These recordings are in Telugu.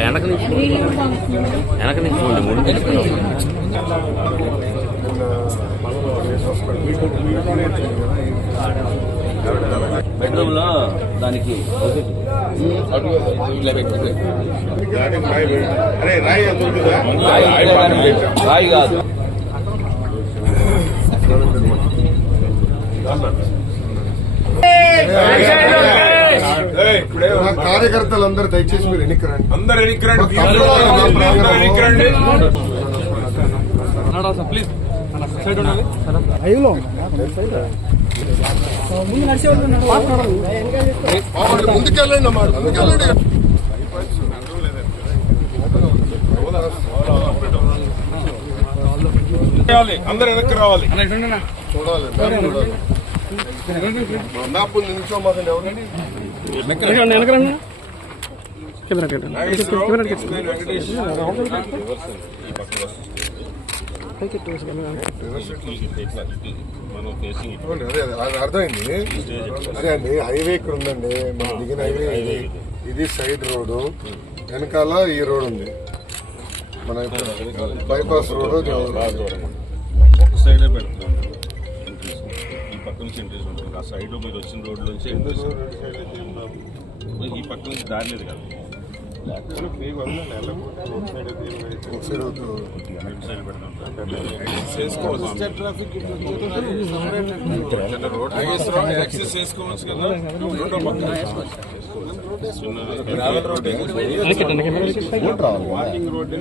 వెనక నుంచి. వెనక నుంచి ముందు నుంచి బెడ్రూమ్లో దానికి రాయి కాదు. కార్యకర్తలందరూ దయచేసి మీరు ఎన్నిక రండి అందరు ఎన్నికరండి. అందరూ ఎన్నికరండి. మామూలు ముందుకెళ్ళండి అమ్మా. ముందుకెళ్ళండి. రావాలి అందరు వెనక్కి రావాలి. చూడాలి. మ్యాప్ చూడాలి మా మ్యాప్ నిల్చోమాకండి ఎవరండి అర్థమైంది. అదే అండి హైవే ఇక్కడ ఉందండి. మనం దిగిన హైవే ఇది. ఇది సైడ్ రోడ్డు వెనకాల ఈ రోడ్ ఉంది. మన బైపాస్ రోడ్ ఒక సైడే పెడుతున్నాం ఈ పక్క నుంచి ఎంట్రీస్ ఉంటుంది. ఆ సైడ్ మీరు వచ్చిన రోడ్ నుంచి పక్క నుంచి దారి లేదు కదా. ఒక సైడ్ అవుతుంది ఇటు సైడ్ పెడతాం చేసుకోవచ్చు రోడ్ యాక్సెస్ చేసుకోవచ్చు కదా రెండో పక్క gravel road walking road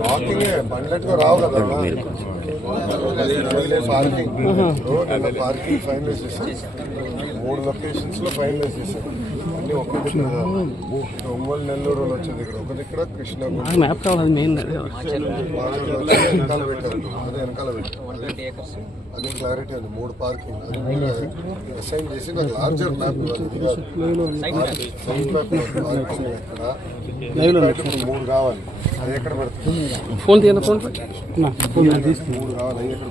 walking బండ్లెట్గా రావు కదా పార్కింగ్ నిన్న పార్కింగ్ ఫైనలైజ్ చేశారు. మూడు లొకేషన్స్లో ఫైనలైజ్ చేశారు. అన్ని ఒంగోలు నెల్లూరు వచ్చింది. ఇక్కడ. ఒక దగ్గర కృష్ణ మ్యాప్ కావాలి మెయిన్ వెనకాల పెట్టారు అదే వెనకాల పెట్టారు అది క్లారిటీ ఉంది మూడు పార్కింగ్ అది అసైన్ చేసి నాకు లార్జర్ మ్యాప్ మూడు కావాలి అది ఎక్కడ పెడతారు ఫోన్ తీయన ఫోన్ మూడు కావాలి ఎక్కడ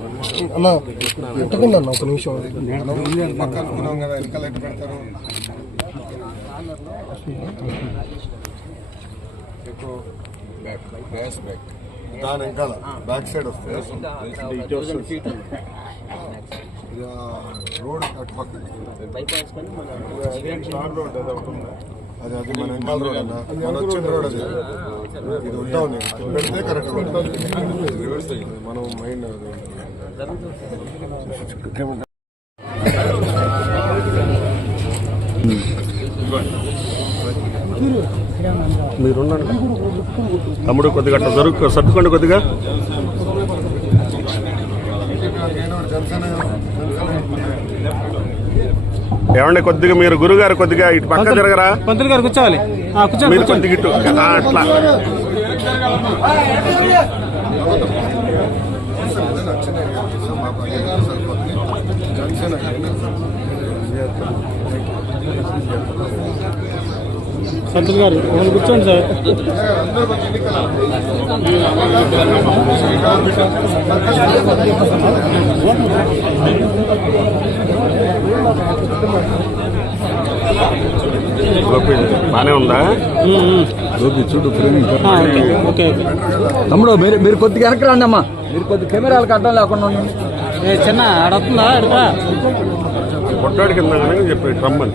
అన్న పెట్టుకుందన్న ఒక నిమిషం. పక్కన కదా వెనకాల ఎక్కడ పెడతారు? దాని వెనకాల బ్యాక్ సైడ్ వస్తే రోడ్ అది అది మన వెనకాల రోడ్ అన్న మన వచ్చిన రోడ్ అది ఇది పెడితే కరెక్ట్ రివర్స్ అయ్యింది మనం మైండ్ మీరున్నాడు తమ్ముడు కొద్దిగా అట్లా జరుగు సర్దుకోండి కొద్దిగా. ఏమండి కొద్దిగా మీరు గురుగారు కొద్దిగా ఇటు పక్క జరగరా పంతులు గారు కూర్చోవాలి. మీరు కొద్దిగా ఇటు అట్లా. పంతులు గారు ఒకరు కూర్చోండి సార్. బానే ఉందా? ఆ, ఓకే తమ్ముడు మీరు మీరు కొద్దిగా వెనక్కి రండి అమ్మా. మీరు కొద్ది కెమెరాలకు అడ్డం లేకుండా ఉండండి. ఏ చిన్న ఆడొస్తుందా అడతా పొట్టాడి కింద చెప్పి రమ్మని.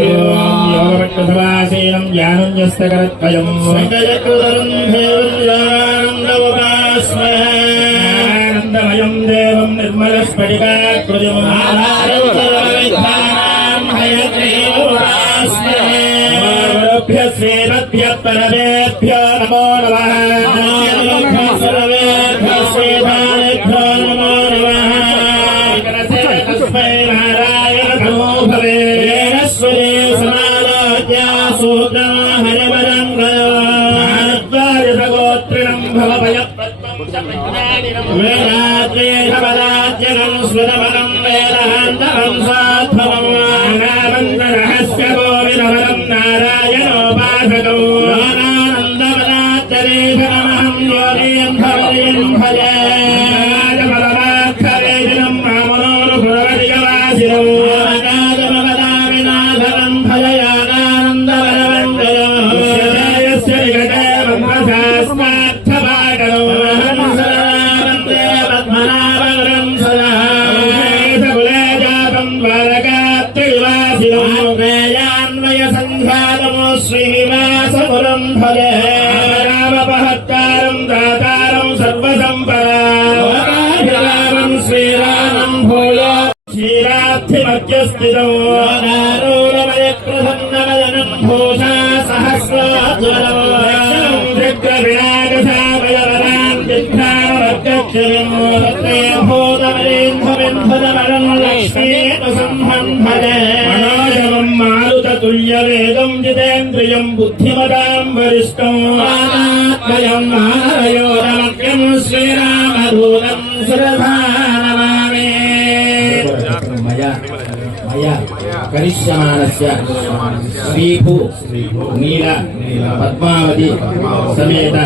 నమః జ్ఞానం చేస్తకరత్వయం ఆనందమయం దేవం నిర్మలస్ఫటికాకృతిం గురుభ్య శ్రీమద్భ్య పరమేభ్యో నమో నమః. సర్వేభ్య శ్రీధారేభ్యో నమో నమః తస్మై నారాయణ నమో गोत्रम् भवभय वेदाद्रेधवदाद्यनम् स्मृतमनम् वेदान्तमम् साध्वमम् नागावन्तरहस्य गोविनवरम् नारायणोपासकौ नानानन्दपदात्तरेधनमहम् योगेम् भवेम् भजे नागपदमाख्यवेदिनम् मामनोनुपुरवर्यवासिनम् नागपदामिनाथनम् भजया క్షీరాబ్ధిమధ్యస్థితం నారూరమయక్రసన్నమదనం భూషా మారుతతుల్యవేదం జితేంద్రియం బుద్ధిమతాం వరిష్టం కరిష్యమాణస్య శ్రీభూ నీల పద్మావతి సమేత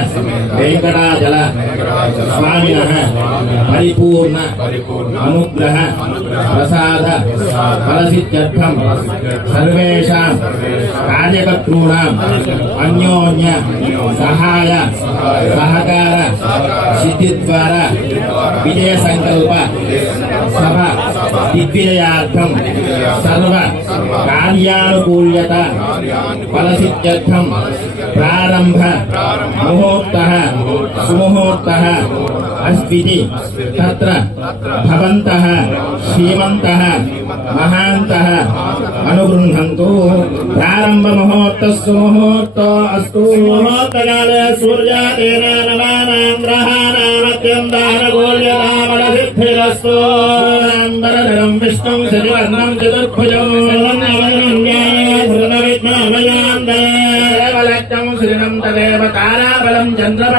వెంకటాచల స్వామిన పరిపూర్ణ అనుగ్రహ ప్రసాద ఫలసిద్ధ్యర్థం సర్వేషాం కార్యకర్తॄణాం అన్యోన్య సహాయ సహకార సిద్ధి ద్వారా విజయ సంకల్ప సభ దిగ్విజయార్థం సర్వ కార్యానుకూల్యత. ఫలసిద్ధ్యర్థం. ప్రారంభ ముహూర్త. సుముహూర్త. అస్తిది తత్ర భవంతః. శ్రీమంతః. మహాంతః. అనుగృహంతు. ప్రారంభ ముహూర్తో అస్తు. ముహూర్తకాలే సూర్యాదేన నవానాం గ్రహాణామత్యందానగోళ్యతామలసిద్ధిరస్తు అంబరధరం విష్ణుం శశివర్ణం చతుర్భుజం తదేవ తారాబలం చంద్రబలం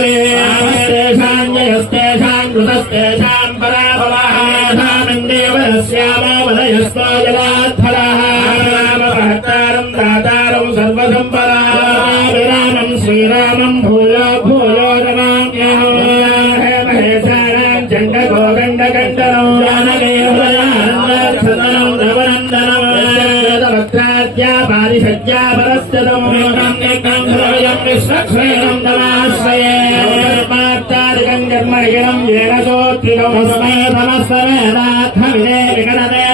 Hare వర్గిణం ఏన సోత్రిలోకమే ధనస్తరేదాథమిదే వికటతే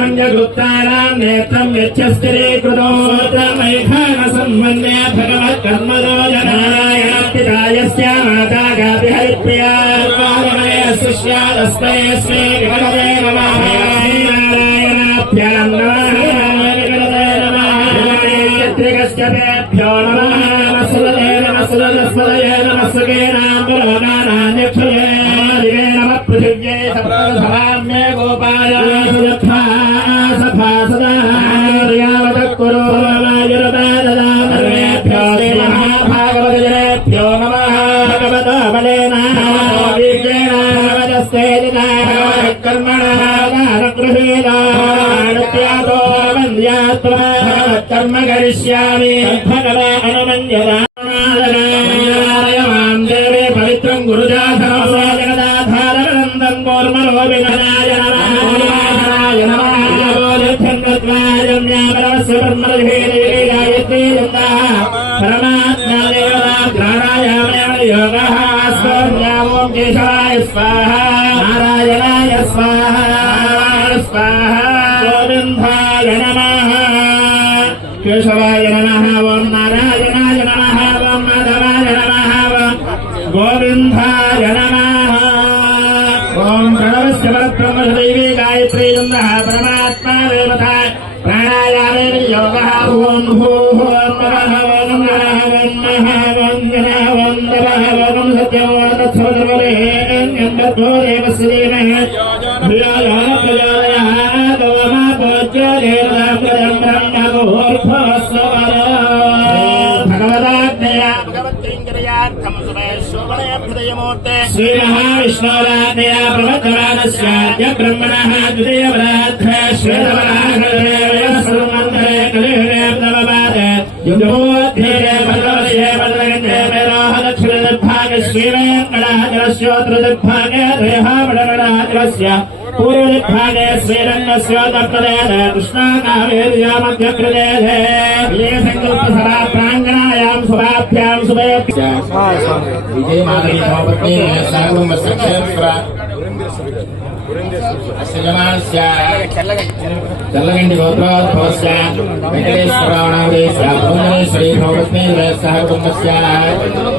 నమఃగుప్తానాం నేత్రం యచ్చస్తిరీకృతం మైఘాన సంబంధే భగవత్కర్మరోజనారాయణ పితాయస్య మాతా కాపి హరిప్రియా శిష్యాదస్మై नमस्वदस्वदये नमस्वगेनाम्बरोगानान्यक्षये दिवे नमः पृथिव्यै सप्तसभाम्ये गोपाय सुयथा सफा सदा यावतः कुरु रामायुरपाददामर्वेभ्यो महाभागवतजनेभ्यो नमः भगवतो बलेन वीर्येण भगवतस्तेजना कर्मणः दानगृहीतो वन्द्यात्मा कर्म करिष्यामि भगव अनुमञ्जला पवित्रं गुरुजाधनस्य जगदाधारवन्दं कोर्मलोभिनाय नमः बोधन्वत्वायम्यापरमस्य ब्रह्मविभेदविगायत्री यन्दाः परमात्मा देवता प्राणायामयाम योगः स्वर्यामो केशवाय स्वाहा గోవిందాయ నమః. ఓం ప్రణవస్య పరబ్రహ్మదేవీ గాయత్రీ నమః పరమాత్మా దేవత. ప్రాణాయామే యోగః. ఓం భూః సత్యం వదత్సవదర్వలే ఎంగతో भगवत्कैङ्कर्यार्थं सुमेश्वरयभृदयमूर्ते श्रीमहाविष्णोराज्ञया प्रवर्तमानस्याद्य ब्रह्मणः द्वितीयवराध्र श्वेतवराहरे कलिहरेब्दवपाद युगोऽध्यये पल्लवशे पल्लगञ्जे मेरोहदक्षिणदिग्भागे श्रीवेङ्कटाचलस्योत्रदिग्भागे देहामडगणाचलस्य पूर्वदिग्भागे श्रीरङ्गस्योदप्रदेश कृष्णाकावेर्या मध्यप्रदेशे विजयसङ्कल्पसभा प्राङ्गणायां शुभाभ्यां शुभेभ्यः विजयमाधवी भवपत्नी सर्वं सक्षेत्र अस्य जमानस्य चल्लगण्डि गोत्रोद्भवस्य वेङ्कटेश्वरावणादेश्य भुवनेश्वरी भवपत्नी सह कुटुम्बस्य गोत्रोद्भवस्य पवनकल्याणनामदेश्य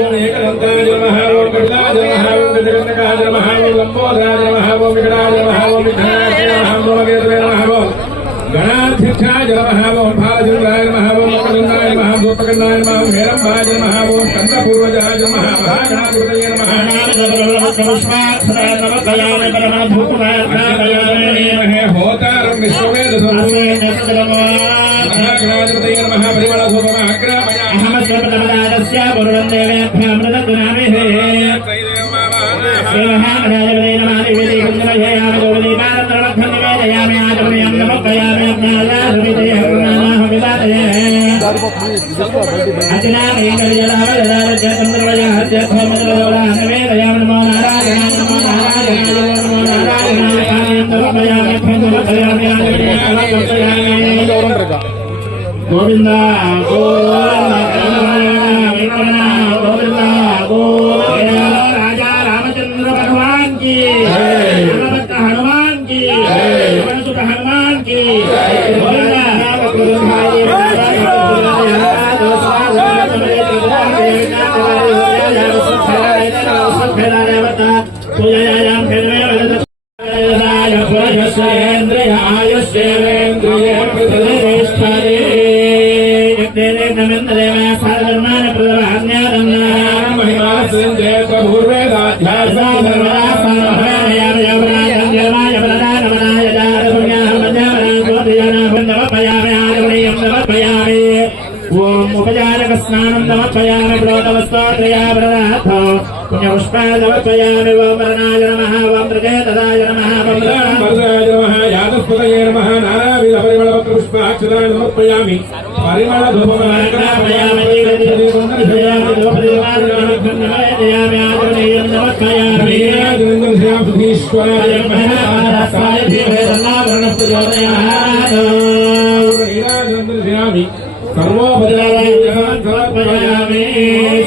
గోపకందాయ నమః హేరంబాయ ఓం చంద్రపూర్వజాయ నమః మహాగణాధిపతయ నమః హోతారం విశ్వవేద మహాగణాధిపతయ నమః పరిమళ ధూపమ అగ్రామయ గోవింద గోవింద ఓం ఉపజానక స్నానం సమర్పయామి ప్రోతవస్తోత్రయామృతాథ పుణ్యపుష్పా సమర్పయామి ఓం పుష్పాక్షరాన్ని సమర్పయామి పరిమళ ధూపయామి సర్వోపజామి ఏం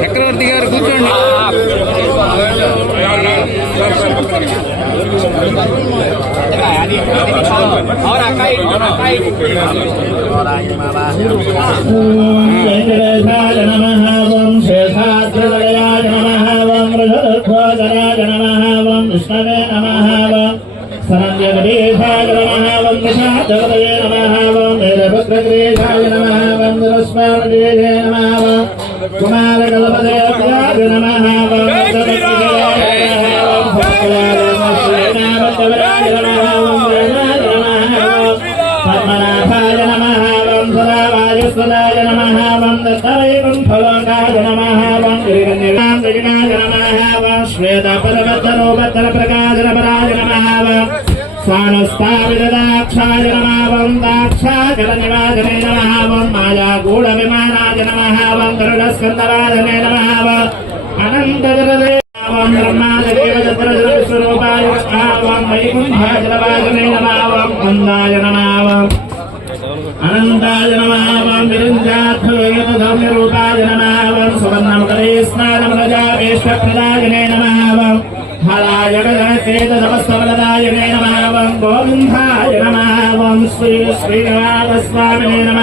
చక్రవర్తి గారు కూర్చోండి వెంకటేశాయ నమ ఓం శేషాద్రదయాయ ఓం ఓం విష్ణవే సరంజగదీశాయ నమః. ఓం నిషాదవదయే నమః ఓం వీరభద్రగ్రీశాయ స్థావిరదాక్షాయ నమావం దాక్షాచల నివాదనే నమావం మాయాగూఢ విమానాయ నమావం గరుడస్కందరాజనే నమావం అనంతరం బ్రహ్మాదేవజత్రజస్వరూపాయ నమావం వైకుంఠాజలవాజనే నమావం మందాయ నమావం అనంతాయ నమావం విరంజాధ్వయతధర్మరూపాయ నమావం సువర్ణమకరే గోవిందాయ నమ. వం శ్రీనివాస స్వామినే నమ.